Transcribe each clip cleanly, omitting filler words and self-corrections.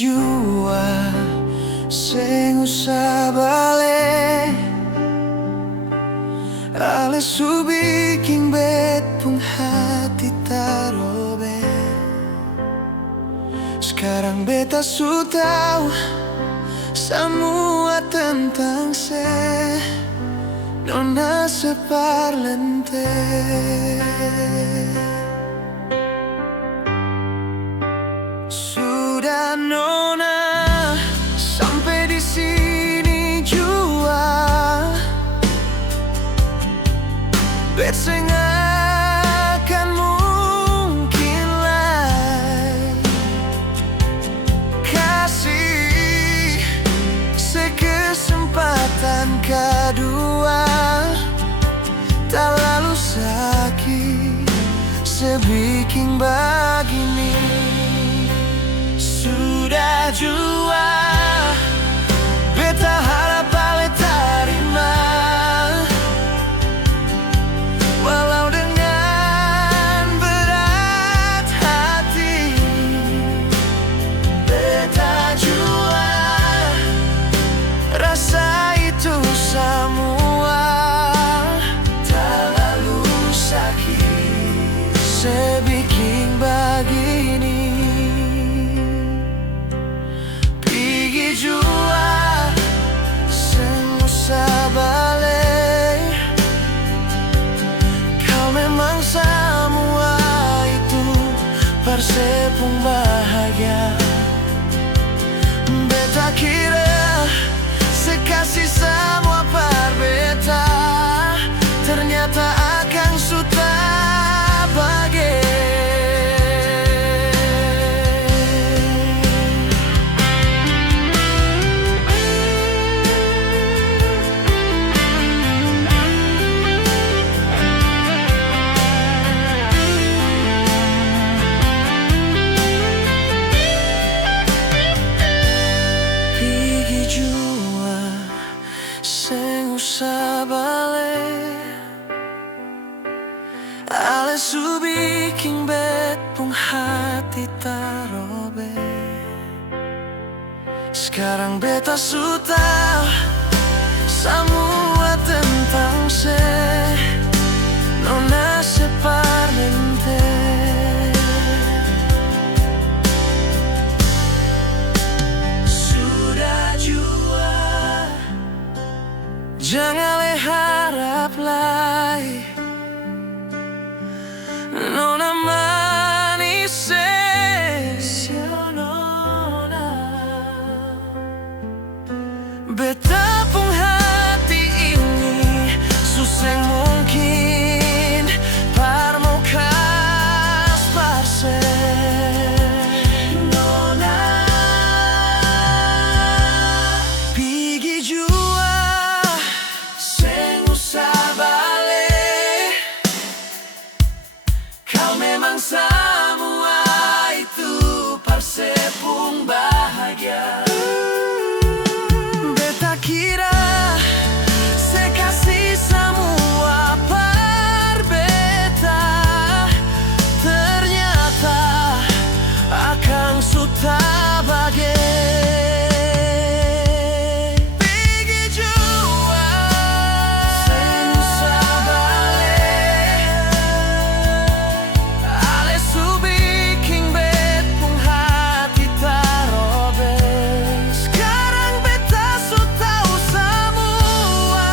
jua sing usah bale ale subi king bet pung hati tarobe. Sekarang beta su tahu semua tentang nona separlente. Sudah nona sampai di sini jua, bet sing akan mungkin lai kasih sekesempatan kedua, tak lalu sakit sebikin begini. Sudah jua beta harap ale terima, walau dengan berat hati. Beta jua rasa itu semua tak lalu sakit sebikin begini. Pigi jua sing usah bale, kau memang semua itu persepung bahagia. Beta kira sekasih semua per beta, ternyata akan suta bage. Pigi jua sing usah bale ale subi king bet pung hati tarobe. Sekarang beta su tahu semua tentang nona separlente. Sudah jua jangan le harap lagi nona manis nona. Beta pung hati ini suseng mungkin parmukas parse nona. Pigi jua sing usah bale, kau memang semua itu persepung bahagia. Beta kira sekasih semua per beta, ternyata akan suta bage. Pigi jua sing usah bale ale subi king bet pung hati tarobe. Sekarang beta su tahu semua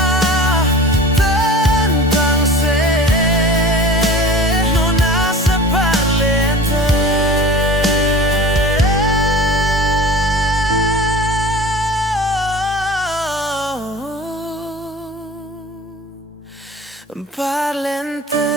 tentang nona separlente. Parlente.